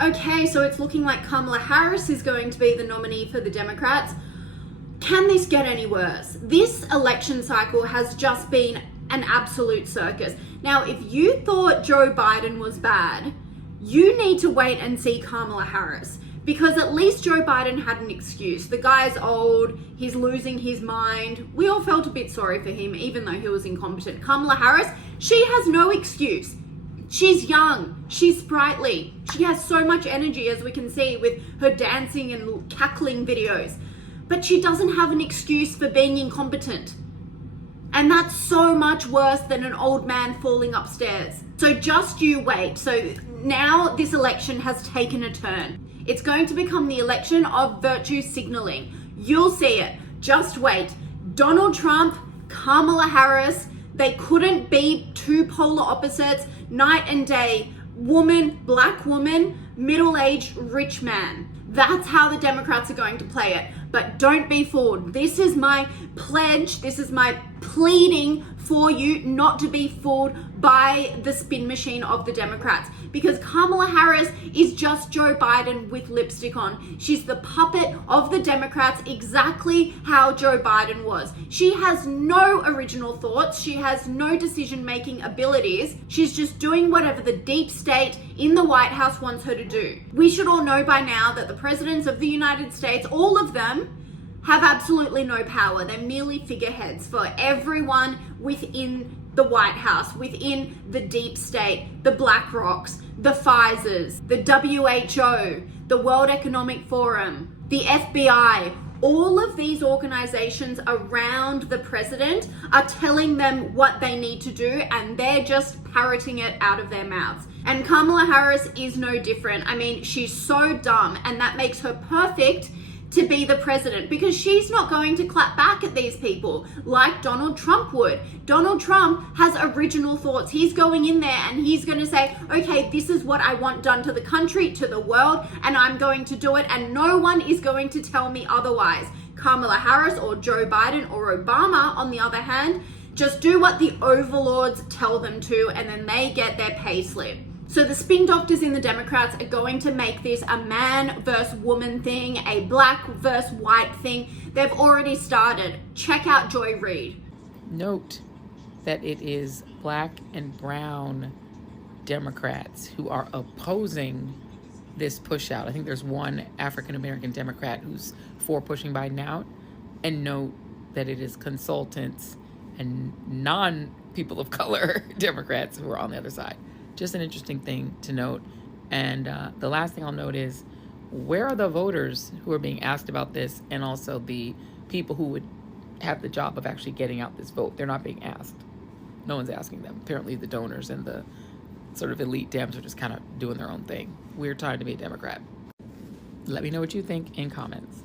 Okay, so it's looking like Kamala Harris is going to be the nominee for the Democrats. Can this get any worse? This election cycle has just been an absolute circus. Now, if you thought Joe Biden was bad, you need to wait and see Kamala Harris, because at least Joe Biden had an excuse. The guy's old, he's losing his mind. We all felt a bit sorry for him, even though he was incompetent. Kamala Harris, she has no excuse. She's young, she's sprightly, she has so much energy, as we can see with her dancing and cackling videos. But she doesn't have an excuse for being incompetent. And that's so much worse than an old man falling upstairs. So just you wait. So now this election has taken a turn. It's going to become the election of virtue signaling. You'll see it. Just wait. Donald Trump, Kamala Harris, they couldn't be two polar opposites, night and day. Woman, black woman, middle-aged, rich man. That's how the Democrats are going to play it. But don't be fooled. This is my pledge. This is my pleading for you not to be fooled by the spin machine of the Democrats. Because Kamala Harris is just Joe Biden with lipstick on. She's the puppet of the Democrats, exactly how Joe Biden was. She has no original thoughts. She has no decision-making abilities. She's just doing whatever the deep state in the White House wants her to do. We should all know by now that the presidents of the United States, all of them, have absolutely no power. They're merely figureheads for everyone within the White House, within the deep state, the BlackRocks, the Pfizers, the WHO, the World Economic Forum, the FBI. All of these organizations around the president are telling them what they need to do, and they're just parroting it out of their mouths. And Kamala Harris is no different. I mean, she's so dumb, and that makes her perfect to be the president, because she's not going to clap back at these people like Donald Trump would. Donald Trump has original thoughts. He's going in there and he's going to say, okay, this is what I want done to the country, to the world, and I'm going to do it, and no one is going to tell me otherwise. Kamala Harris or Joe Biden or Obama, on the other hand, just do what the overlords tell them to, and then they get their pay slip. So the spin doctors in the Democrats are going to make this a man versus woman thing, a black versus white thing. They've already started. Check out Joy Reid. Note that it is black and brown Democrats who are opposing this push out. I think there's one African-American Democrat who's for pushing Biden out. And note that it is consultants and non-people of color Democrats who are on the other side. Just an interesting thing to note. And the last thing I'll note is, where are the voters who are being asked about this, and also the people who would have the job of actually getting out this vote? They're not being asked. No one's asking them. Apparently the donors and the sort of elite Dems are just kind of doing their own thing. Weird time to be a Democrat. Let me know what you think in comments.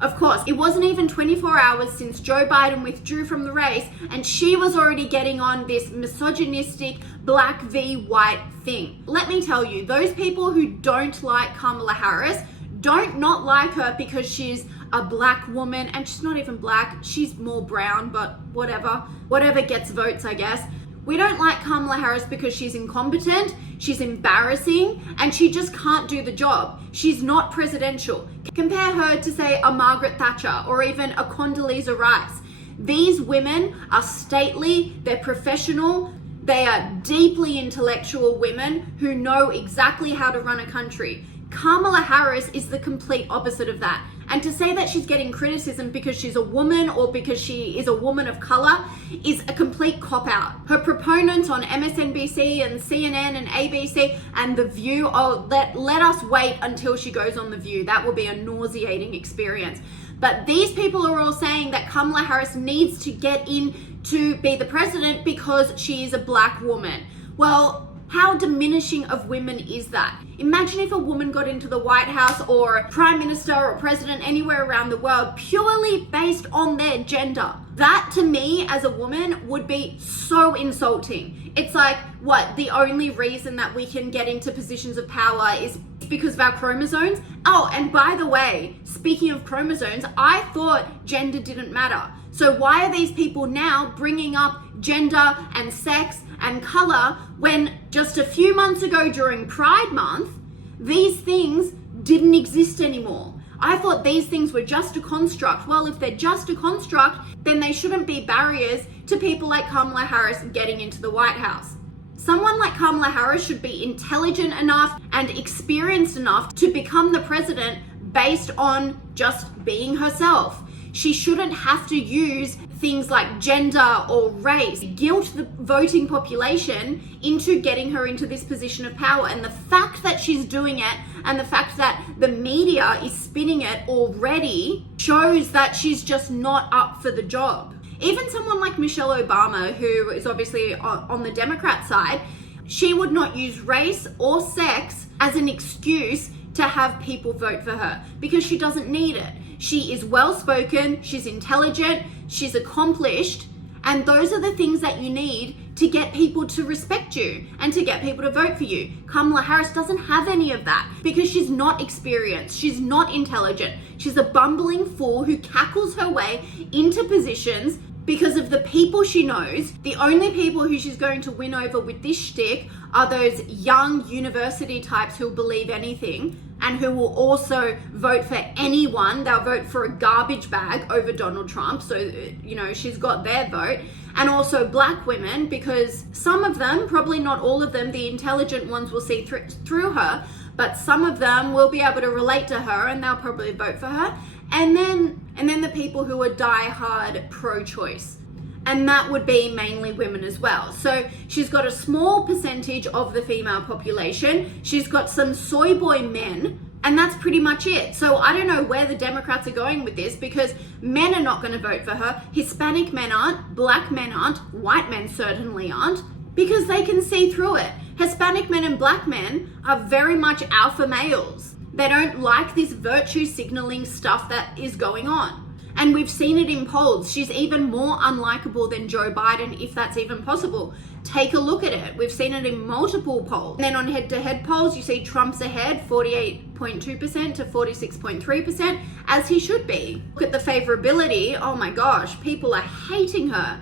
Of course, it wasn't even 24 hours since Joe Biden withdrew from the race, and she was already getting on this misogynistic black v white thing. Let me tell you, those people who don't like Kamala Harris don't not like her because she's a black woman, and she's not even black, she's more brown, but whatever gets votes, I guess. We don't like Kamala Harris because she's incompetent, she's embarrassing, and she just can't do the job. She's not presidential. Compare her to, say, a Margaret Thatcher or even a Condoleezza Rice. These women are stately, they're professional, they are deeply intellectual women who know exactly how to run a country. Kamala Harris is the complete opposite of that. And to say that she's getting criticism because she's a woman or because she is a woman of color is a complete cop-out. Her proponents on MSNBC and CNN and ABC and The View, let us wait until she goes on The View. That will be a nauseating experience. But these people are all saying that Kamala Harris needs to get in to be the president because she is a black woman. Well, how diminishing of women is that? Imagine if a woman got into the White House or prime minister or president anywhere around the world purely based on their gender. That, to me, as a woman, would be so insulting. It's like, what, the only reason that we can get into positions of power is because of our chromosomes? Oh, and by the way, speaking of chromosomes, I thought gender didn't matter. So why are these people now bringing up gender and sex and color when just a few months ago during Pride Month, these things didn't exist anymore. I thought these things were just a construct. Well, if they're just a construct, then they shouldn't be barriers to people like Kamala Harris getting into the White House. Someone like Kamala Harris should be intelligent enough and experienced enough to become the president based on just being herself. She shouldn't have to use things like gender or race, guilt the voting population into getting her into this position of power. And the fact that she's doing it and the fact that the media is spinning it already shows that she's just not up for the job. Even someone like Michelle Obama, who is obviously on the Democrat side, she would not use race or sex as an excuse to have people vote for her because she doesn't need it. She is well-spoken, she's intelligent, she's accomplished, and those are the things that you need to get people to respect you and to get people to vote for you. Kamala Harris doesn't have any of that because she's not experienced, she's not intelligent, she's a bumbling fool who cackles her way into positions because of the people she knows. The only people who she's going to win over with this shtick are those young university types who'll believe anything and who will also vote for anyone. They'll vote for a garbage bag over Donald Trump. So, you know, she's got their vote. And also black women, because some of them, probably not all of them, the intelligent ones will see through her, but some of them will be able to relate to her and they'll probably vote for her. And then the people who are die-hard pro-choice. And that would be mainly women as well. So she's got a small percentage of the female population. She's got some soy boy men, and that's pretty much it. So I don't know where the Democrats are going with this because men are not going to vote for her. Hispanic men aren't, black men aren't, white men certainly aren't, because they can see through it. Hispanic men and black men are very much alpha males. They don't like this virtue signaling stuff that is going on. And we've seen it in polls. She's even more unlikable than Joe Biden, if that's even possible. Take a look at it. We've seen it in multiple polls. And then on head-to-head polls, you see Trump's ahead, 48.2% to 46.3%, as he should be. Look at the favorability. Oh my gosh, people are hating her.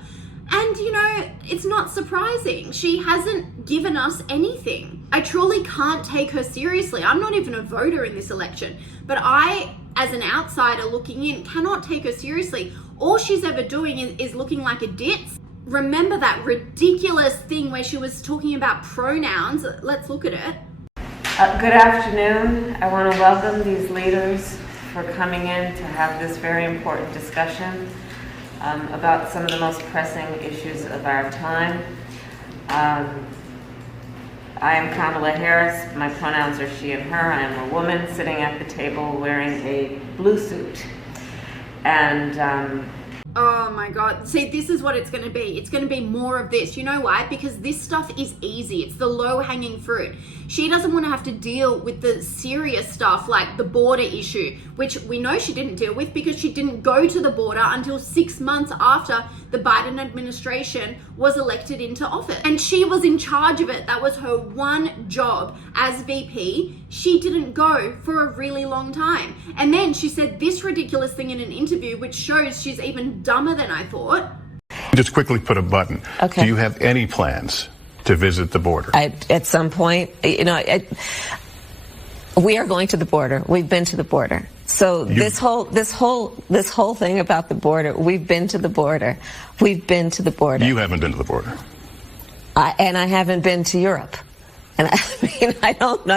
And, you know, it's not surprising. She hasn't given us anything. I truly can't take her seriously. I'm not even a voter in this election. But I, as an outsider looking in, cannot take her seriously. All she's ever doing is looking like a ditz. Remember that ridiculous thing where she was talking about pronouns? Let's look at it. Good afternoon. I want to welcome these leaders for coming in to have this very important discussion about some of the most pressing issues of our time. I am Kamala Harris. My pronouns are she and her. I am a woman sitting at the table wearing a blue suit. And oh my God. See, this is what it's going to be. It's going to be more of this. You know why? Because this stuff is easy. It's the low-hanging fruit. She doesn't want to have to deal with the serious stuff like the border issue, which we know she didn't deal with because she didn't go to the border until 6 months after the Biden administration was elected into office. And she was in charge of it. That was her one job as VP. She didn't go for a really long time. And then she said this ridiculous thing in an interview, which shows she's even dumber than I thought. Just quickly put a button. Okay. Do you have any plans to visit the border? at some point, you know, we are going to the border. We've been to the border. So this whole thing about the border, we've been to the border. We've been to the border. You haven't been to the border. And I haven't been to Europe. And I mean, I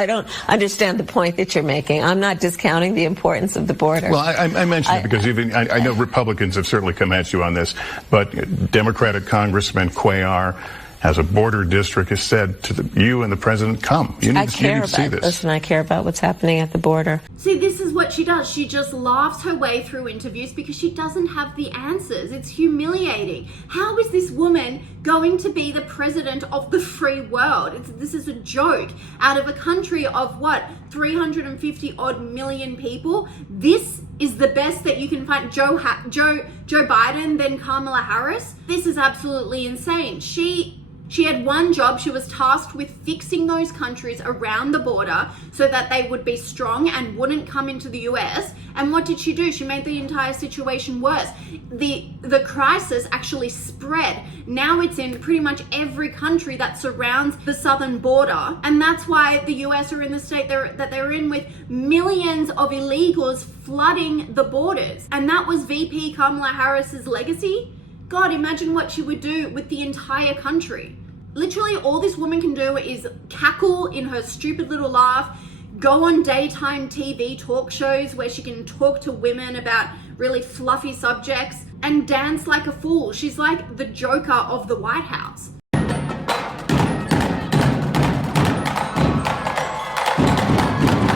don't understand the point that you're making. I'm not discounting the importance of the border. Well, I mentioned it because even I know Republicans have certainly come at you on this, but Democratic Congressman Cuellar as a border district has said to you and the president, come. You need to see this. Listen, I care about what's happening at the border. See, this is what she does. She just laughs her way through interviews because she doesn't have the answers. It's humiliating. How is this woman going to be the president of the free world? This is a joke. Out of a country of what, 350 odd million people? This is the best that you can find. Joe Biden, then Kamala Harris? This is absolutely insane. She She had one job. She was tasked with fixing those countries around the border so that they would be strong and wouldn't come into the US. And what did she do? She made the entire situation worse. The crisis actually spread. Now it's in pretty much every country that surrounds the southern border. And that's why the US are in the state that they're in, with millions of illegals flooding the borders. And that was VP Kamala Harris's legacy. God, imagine what she would do with the entire country. Literally, all this woman can do is cackle in her stupid little laugh, go on daytime TV talk shows where she can talk to women about really fluffy subjects, and dance like a fool. She's like the Joker of the White House.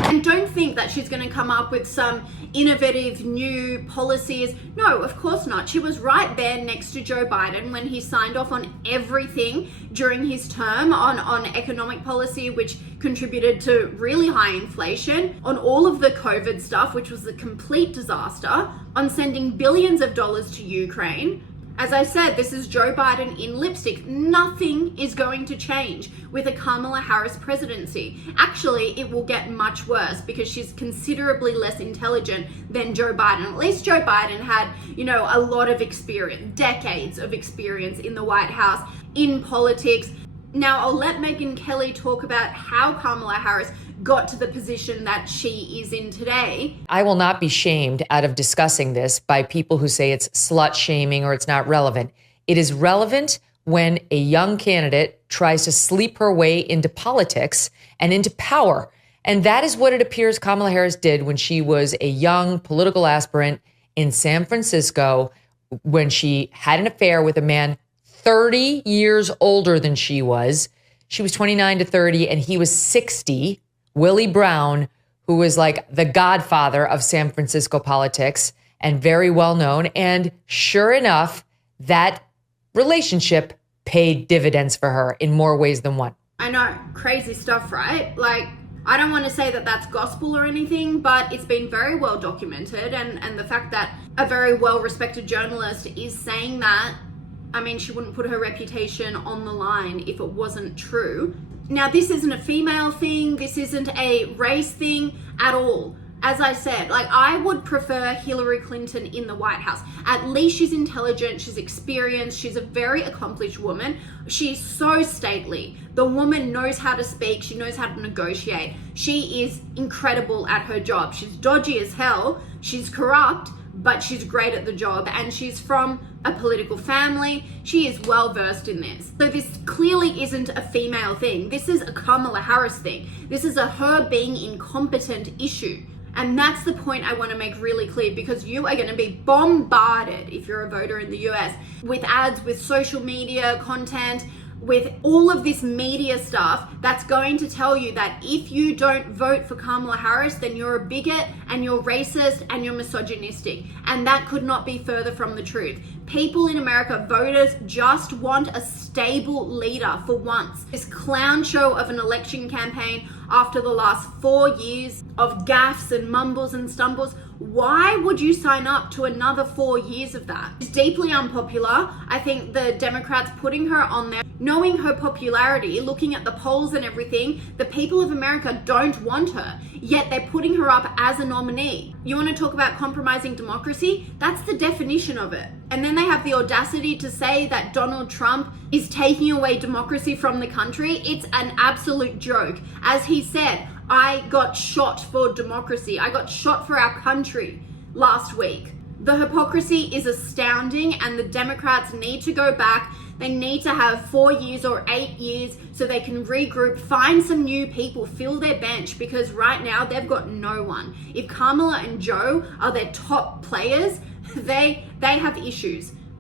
And don't think that she's going to come up with some innovative new policies. No, of course not. She was right there next to Joe Biden when he signed off on everything during his term on economic policy, which contributed to really high inflation, on all of the COVID stuff, which was a complete disaster, on sending billions of dollars to Ukraine. As I said, this is Joe Biden in lipstick. Nothing is going to change with a Kamala Harris presidency. Actually, it will get much worse because she's considerably less intelligent than Joe Biden. At least Joe Biden had, a lot of experience, decades of experience in the White House, in politics. Now, I'll let Megyn Kelly talk about how Kamala Harris got to the position that she is in today. I will not be shamed out of discussing this by people who say it's slut shaming or it's not relevant. It is relevant when a young candidate tries to sleep her way into politics and into power. And that is what it appears Kamala Harris did when she was a young political aspirant in San Francisco, when she had an affair with a man 30 years older than she was. She was 29 to 30 and he was 60. Willie Brown, who was like the godfather of San Francisco politics and very well known. And sure enough, that relationship paid dividends for her in more ways than one. I know, crazy stuff, right? Like, I don't want to say that that's gospel or anything, but it's been very well documented. And the fact that a very well-respected journalist is saying that, I mean, she wouldn't put her reputation on the line if it wasn't true. Now, this isn't a female thing. This isn't a race thing at all. As I said, I would prefer Hillary Clinton in the White House. At least she's intelligent, she's experienced, she's a very accomplished woman. She's so stately. The woman knows how to speak, she knows how to negotiate. She is incredible at her job. She's dodgy as hell, she's corrupt, but she's great at the job, and she's from a political family. She is well versed in this. So this clearly isn't a female thing. This is a Kamala Harris thing. This is a her being incompetent issue. And that's the point I want to make really clear, because you are going to be bombarded, if you're a voter in the US, with ads, with social media content, with all of this media stuff that's going to tell you that if you don't vote for Kamala Harris, then you're a bigot and you're racist and you're misogynistic. And that could not be further from the truth. People in America, voters, just want a stable leader for once. This clown show of an election campaign after the last 4 years of gaffes and mumbles and stumbles, why would you sign up to another 4 years of that? It's deeply unpopular. I think the Democrats putting her on there, knowing her popularity, looking at the polls and everything, the people of America don't want her, yet they're putting her up as a nominee. You want to talk about compromising democracy? That's the definition of it. And then they have the audacity to say that Donald Trump is taking away democracy from the country. It's an absolute joke. As he said, I got shot for democracy. I got shot for our country last week. The hypocrisy is astounding, and the Democrats need to go back. They need to have 4 years or 8 years so they can regroup, find some new people, fill their bench, because right now they've got no one. If Kamala and Joe are their top players, they have issues.